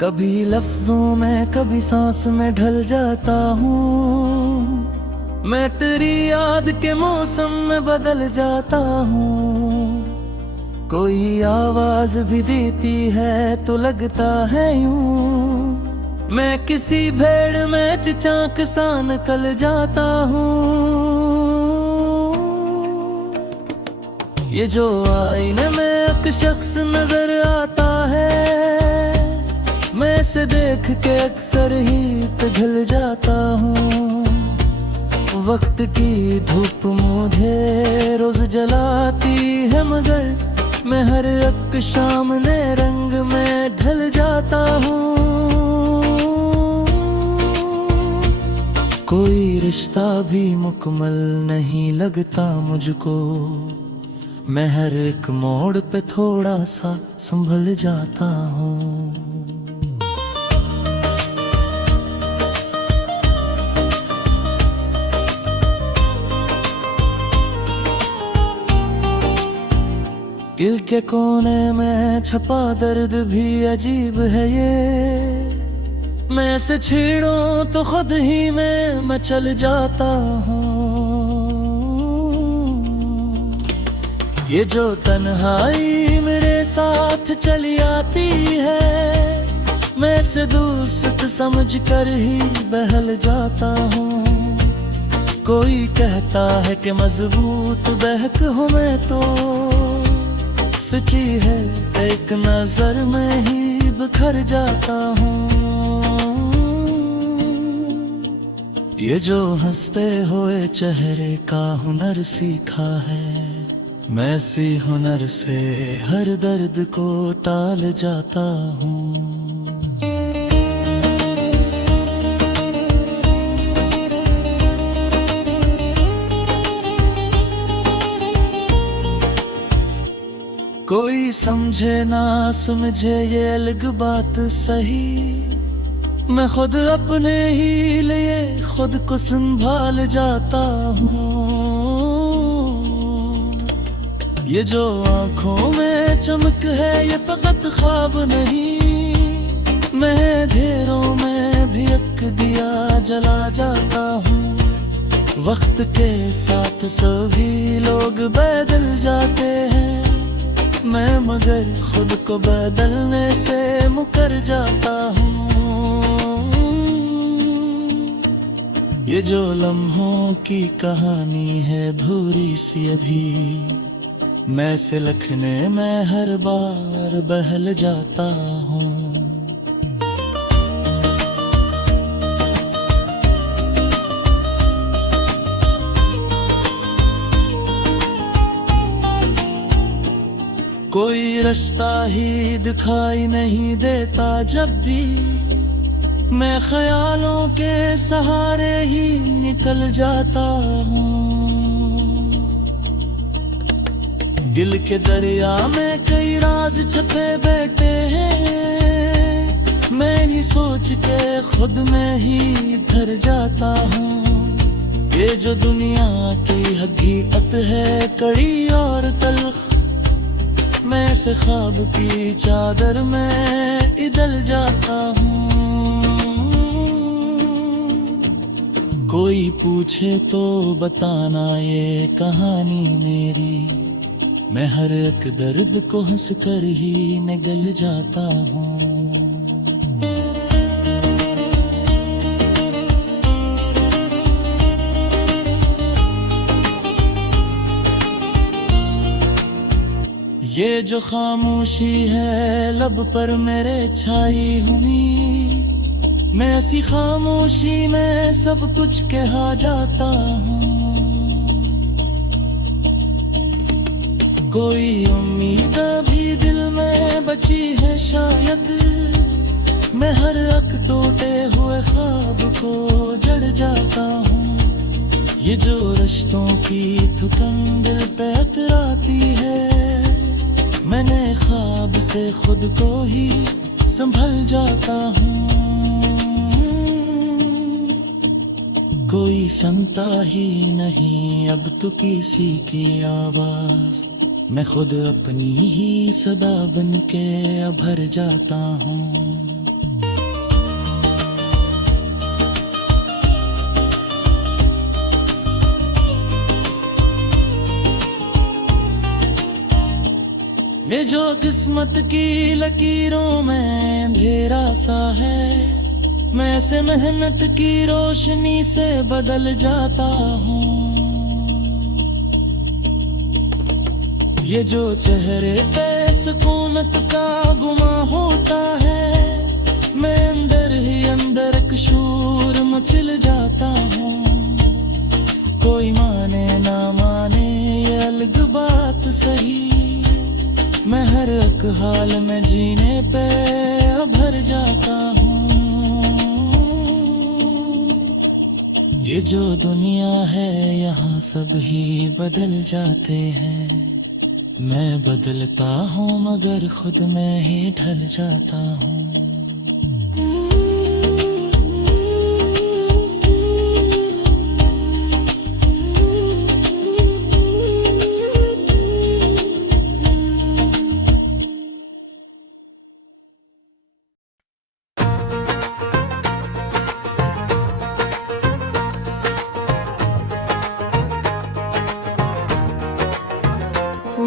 कभी लफ्जों में कभी सांस में ढल जाता हूँ। मैं तेरी याद के मौसम में बदल जाता हूँ। कोई आवाज भी देती है तो लगता है यूं मैं किसी भेड़ में चिचाक सा निकल जाता हूँ। ये जो आईने में एक शख्स नजर आता है, मैं इसे देख के अक्सर ही पिघल जाता हूँ। वक्त की धूप मुझे रोज जलाती है, मगर मैं हर एक शाम नए रंग में ढल जाता हूँ। कोई रिश्ता भी मुकम्मल नहीं लगता मुझको, मैं हर एक मोड़ पे थोड़ा सा संभल जाता हूँ। दिल के कोने में छपा दर्द भी अजीब है ये, मैं इसे छेड़ूं तो खुद ही मैं मचल जाता हूँ। ये जो तन्हाई मेरे साथ चली आती है, मैं इसे दोस्त समझ कर ही बहल जाता हूँ। कोई कहता है कि मजबूत बहक हूँ मैं तो, सच्ची है एक नजर में ही बिखर जाता हूँ। ये जो हंसते हुए चेहरे का हुनर सीखा है, मैं इसी हुनर से हर दर्द को टाल जाता हूँ। कोई समझे ना समझे ये अलग बात सही, मैं खुद अपने ही लिए खुद को संभाल जाता हूँ। ये जो आँखों में चमक है ये फकत ख्वाब नहीं, मैं अंधेरों में भी एक दिया जला जाता हूँ। वक्त के साथ सभी लोग बदल जाते हैं, मैं मगर खुद को बदलने से मुकर जाता हूँ। ये जो लम्हों की कहानी है अधूरी सी अभी, मैं इसे लिखने में हर बार बहल जाता हूँ। कोई रास्ता ही दिखाई नहीं देता जब भी मैं ख्यालों के सहारे ही निकल जाता हूँ। दिल के दरिया में कई राज छुपे बैठे हैं, मैं नहीं सोच के खुद में ही भर जाता हूँ। ये जो दुनिया की हकीकत है कड़ी और तल्ख, मैं ऐसे ख्वाब की चादर में इधर जाता हूँ। कोई पूछे तो बताना ये कहानी मेरी, मैं हर एक दर्द को हंस कर ही निगल जाता हूँ। ये जो खामोशी है लब पर मेरे छाई हुई, मैं ऐसी खामोशी में सब कुछ कहा जाता हूँ। कोई उम्मीद भी दिल में बची है शायद, मैं हर एक टूटे हुए ख्वाब को जड़ जाता हूँ। ये जो रिश्तों की थुकन दिल पे अतराती है, मैंने ख्वाब से खुद को ही संभल जाता हूँ। कोई सुनता ही नहीं अब तो किसी की आवाज, मैं खुद अपनी ही सदा बन के भर जाता हूँ। जो किस्मत की लकीरों में अंधेरा सा है, मैं से मेहनत की रोशनी से बदल जाता हूँ। ये जो चेहरे पे सुकूनत का गुमा होता है, मैं अंदर ही अंदर एक शूर मचल जाता हूँ। कोई माने ना माने ये अलग बात सही, मैं हर एक हाल में जीने पे भर जाता हूँ। ये जो दुनिया है यहाँ सब ही बदल जाते हैं, मैं बदलता हूँ मगर खुद में ही ढल जाता हूँ।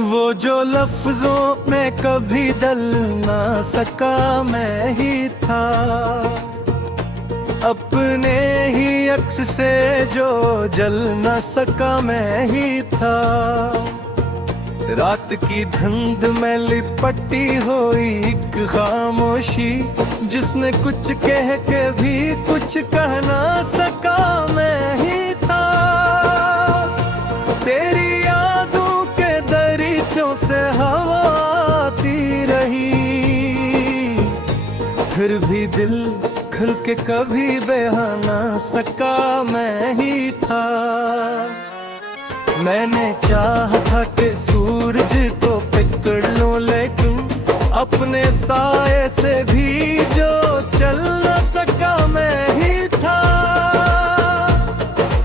वो जो लफ्जों में कभी डल ना सका मैं ही था, अपने ही अक्स से जो जल ना सका मैं ही था। रात की धुंध में लिपटी हुई एक खामोशी, जिसने कुछ कह के भी कुछ कह ना सका मैं ही था। तेरी से हवा आती रही, फिर भी दिल खुल के कभी बहा ना सका मैं ही था। मैंने चाहा था कि सूरज को पकड़ लूं, लेकिन अपने साए से भी जो चल ना सका मैं ही था।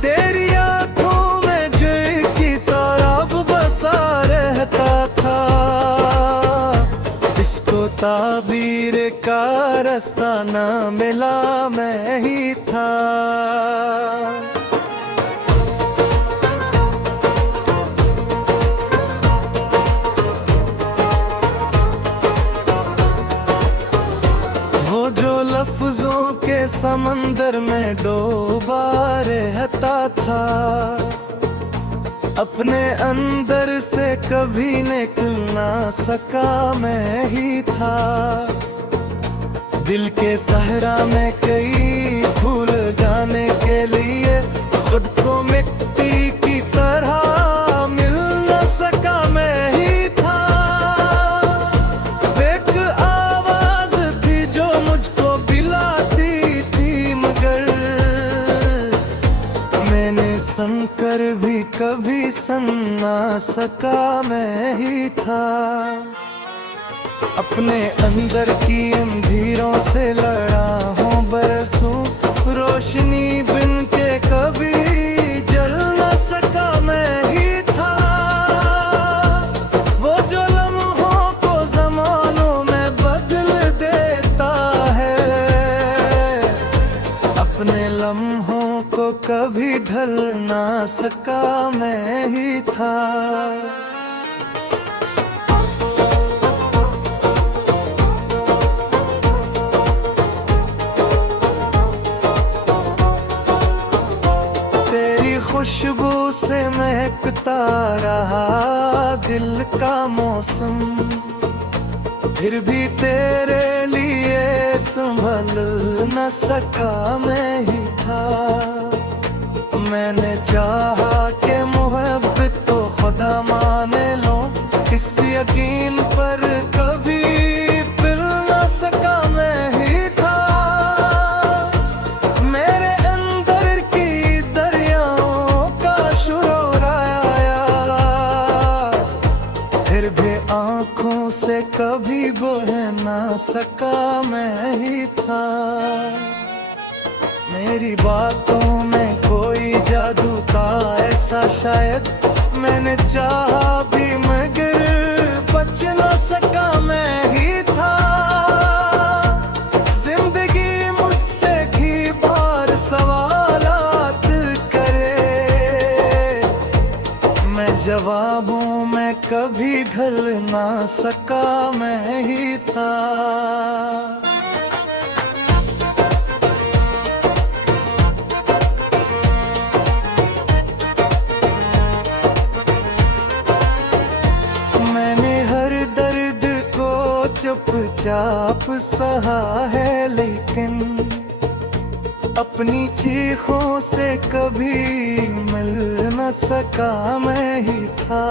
तेरी आंखों में जो की शराब बसा रहता था, इसको ताबीर का रास्ता ना मिला मैं ही था। वो जो लफ्जों के समंदर में डूबा रहता था, अपने अंदर से कभी निकल ना सका मैं ही था। दिल के सहरा में कई भूल जाने के लिए खुद को मिट्टी की तरह मिल ना सका मैं ही था। एक आवाज थी जो मुझको बुलाती थी, मगर मैंने सुनकर भी कभी सुन ना सका मैं ही था। अपने अंदर की अंधेरों से लड़ा हूँ बरसों, रोशनी बिन के कभी जल ना सका मैं ही था। वो जो लम्हों को ज़मानों में बदल देता है, अपने लम्हों को कभी ढल ना सका मैं ही था। खुशबू से महकता रहा दिल का मौसम, फिर भी तेरे लिए संभल न सका मैं ही था। मैंने चाहा कि मोहब्बत तो खुदा माने लो, इस यकीन पर कभी पिल न सका मैं ही था। मेरे अंदर की दरियाओं का शोर आया, फिर भी आंखों से कभी बह ना सका मैं ही था। मेरी बातों में कोई जादू था ऐसा शायद, मैंने चाहा भी मगर बच ना सका मैं ही था। जिंदगी मुझसे ही बार सवालात करे, मैं जवाबों में में कभी ढल ना सका मैं ही था। मैंने हर दर्द को चुपचाप सहा है, लेकिन अपनी चीखों से कभी मिल न सका मैं ही था।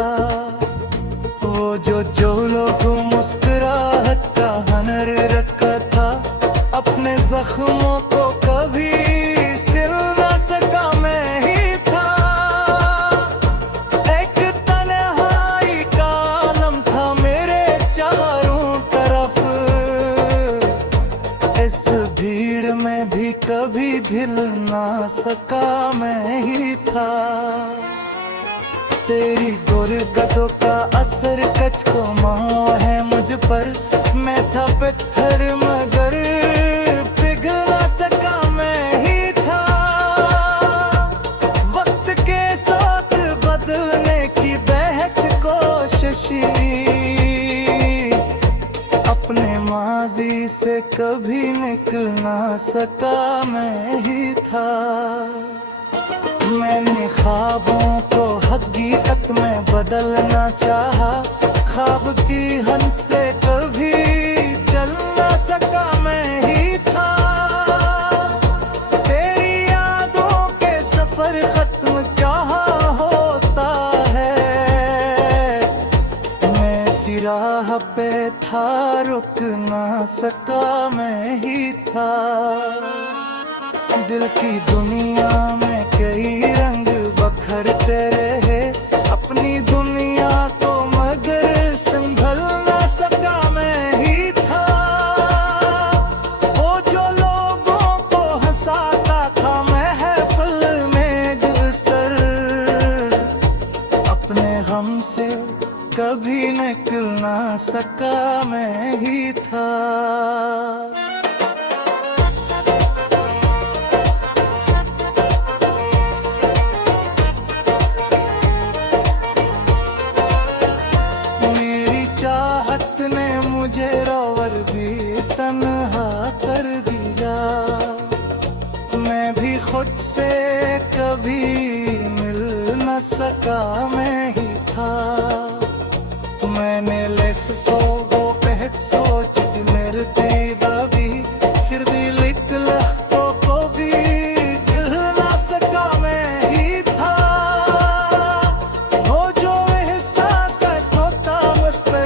वो जो लोग मुस्कुराहट का हुनर रखा था, अपने जख्मों को कभी सिल न सका मैं ही था। एक तन्हाई का आलम था मेरे चारों तरफ, इस भीड़ में भी कभी ढल ना सका मैं ही था। तेरी गुरगदों का असर कच को माँ है मुझ पर, मैं था पत्थर मगर पिघला सका मैं ही था। वक्त के साथ बदलने की बेहद कोशिश, अपने माजी से कभी निकल ना सका मैं ही था। मैंने ख्वाबों को हकीकत में बदलना चाहा, ख्वाब की हद से कभी चल ना सका मैं ही था। तेरी यादों के सफर खत्म कहाँ होता है, मैं इसी राह पे था रुक ना सका मैं ही था। दिल की दुनिया में कई रंग बखरते रहे, अपनी दुनिया को मगर संभल ना सका मैं ही था। वो जो लोगों को हंसाता था महफिल में गुलसर, अपने गम से कभी निकल ना सका मैं ही था। मुझे रोवर भी तन्हा कर दिया, मैं भी खुद से कभी मिल न सका मैं ही था। मैंने लफ्ज़ों को कहत सोच मेरे दबी, फिर भी लिख लफ्ज़ों को भी दिल ना सका मैं ही था। वो जो एहसास होता मुझ पर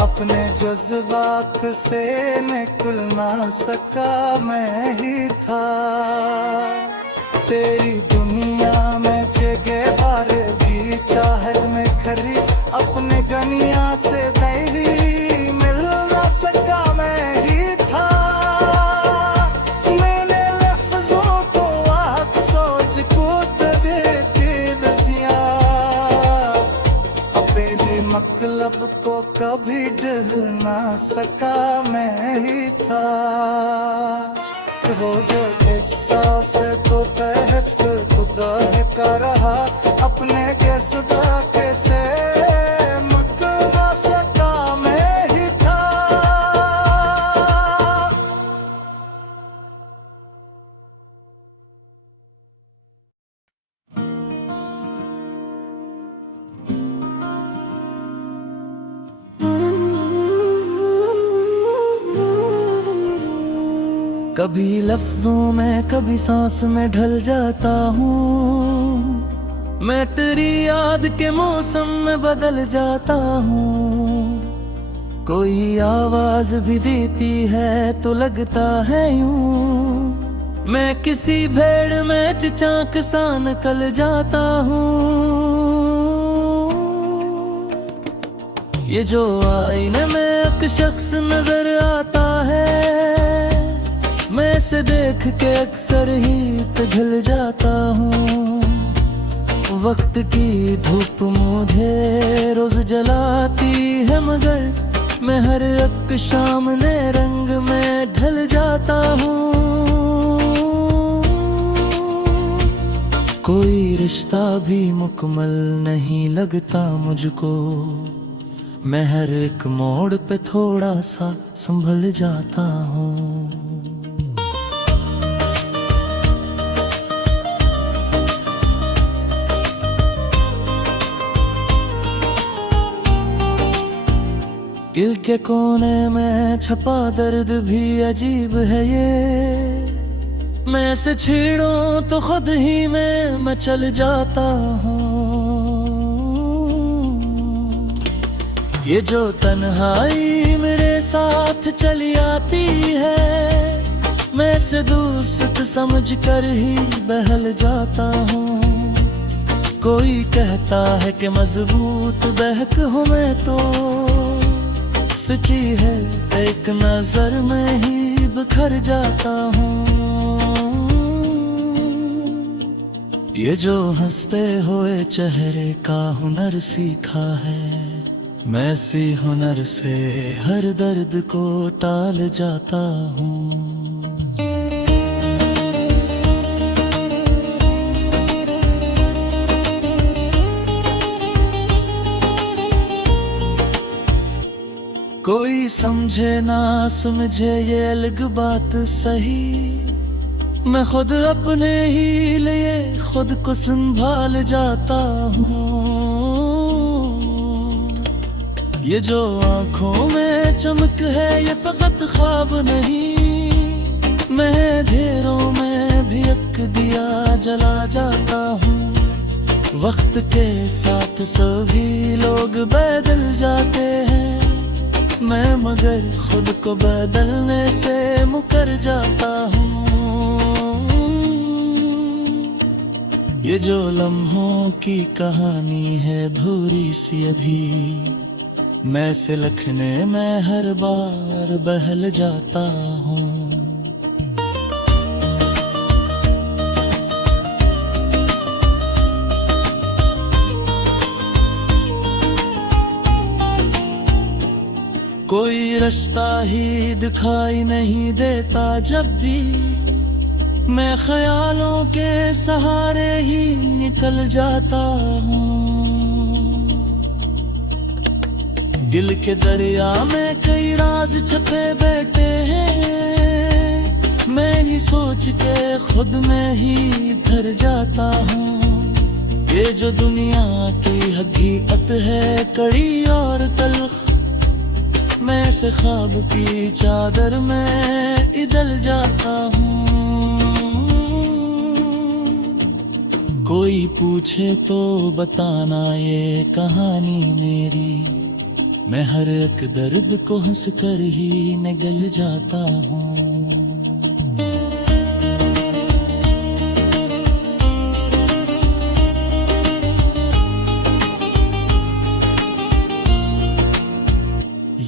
अपने जज्बात से निकल ना सका मैं ही था। तेरी दुनिया में जगह बार भी चाहत में खरी, अपने गनिया से बैरी मिल ना सका मैं ही था। मैंने लफ्जों को आग सोच कूद देती नदिया, अपने मतलब को कभी ढल ना सका मैं ही था। वो जो एहसास को तहस खुदा का रहा, अपने के सदा कैसे मुक ना सका मैं ही था। कभी लफ्जों में कभी सांस में ढल जाता हूँ, मैं तेरी याद के मौसम में बदल जाता हूँ। कोई आवाज भी देती है तो लगता है यूं, मैं किसी भेड़ में चांक सा निकल जाता हूँ। ये जो आईने में एक शख्स नजर आता है, मैं इसे देख के अक्सर ही पिघल जाता हूँ। वक्त की धूप मुझे रोज जलाती है, मगर मैं हर एक शाम नए रंग में ढल जाता हूँ। कोई रिश्ता भी मुकम्मल नहीं लगता मुझको, मैं हर एक मोड़ पे थोड़ा सा संभल जाता हूँ। दिल के कोने में छपा दर्द भी अजीब है ये, मैं ऐसे छेड़ूं तो खुद ही मैं चल जाता हूँ। ये जो तन्हाई मेरे साथ चली आती है, मैं इसे दोस्त समझ कर ही बहल जाता हूँ। कोई कहता है कि मजबूत बहक हूँ मैं तो, सच्ची है एक नजर में ही बिखर जाता हूँ। ये जो हंसते हुए चेहरे का हुनर सीखा है, मैं इसी हुनर से हर दर्द को टाल जाता हूँ। कोई समझे ना समझे ये अलग बात सही, मैं खुद अपने ही लिए खुद को संभाल जाता हूँ। ये जो आँखों में चमक है ये फकत ख्वाब नहीं, मैं अंधेरों में भी एक दिया जला जाता हूँ। वक्त के साथ सभी लोग बदल जाते हैं, मैं मगर खुद को बदलने से मुकर जाता हूँ। ये जो लम्हों की कहानी है धूरी सी अभी, मैं से लिखने में हर बार बहल जाता हूँ। कोई रास्ता ही दिखाई नहीं देता जब भी, मैं ख्यालों के सहारे ही निकल जाता हूँ। दिल के दरिया में कई राज छपे बैठे हैं, मैं ही सोच के खुद में ही डर जाता हूँ। ये जो दुनिया की हकीकत है कड़ी और तल्ख, मैं से ख्वाब की चादर में इधल जाता हूँ। कोई पूछे तो बताना ये कहानी मेरी, मैं हर एक दर्द को हंस कर ही निगल जाता हूँ।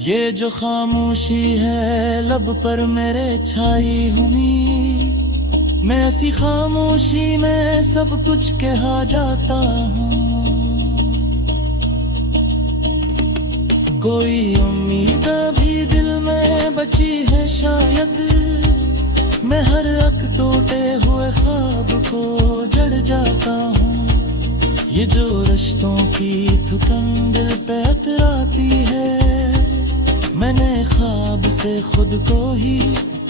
ये जो खामोशी है लब पर मेरे छाई हुई, मैं ऐसी खामोशी में सब कुछ कहा जाता हूँ। कोई उम्मीद भी दिल में बची है शायद, मैं हर एक टूटे हुए ख्वाब को जड़ जाता हूँ। ये जो रिश्तों की थकन दिल पे अतराती है, मैंने ख्वाब से खुद को ही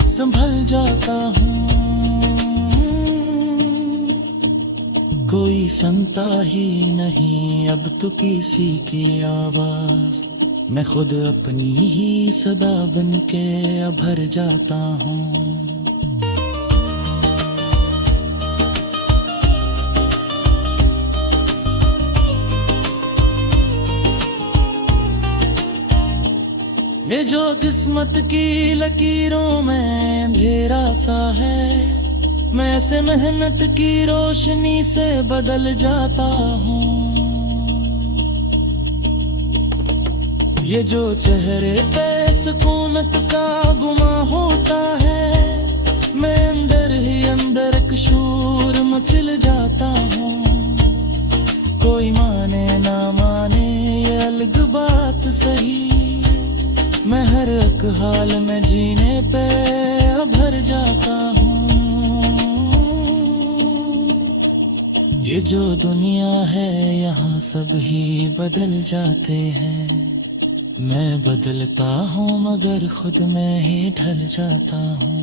संभल जाता हूँ। कोई सुनता ही नहीं अब तो किसी की आवाज, मैं खुद अपनी ही सदा बन के भर जाता हूँ। ये जो किस्मत की लकीरों में अंधेरा सा है, मैं से मेहनत की रोशनी से बदल जाता हूँ। ये जो चेहरे पे सुकूनत का गुमा होता है, मैं अंदर ही अंदर एक शूर मचल जाता हूँ। कोई माने ना माने ये अलग बात सही, मैं हर एक हाल में जीने पे भर जाता हूँ। ये जो दुनिया है यहाँ सब ही बदल जाते हैं। मैं बदलता हूँ मगर खुद में ही ढल जाता हूँ।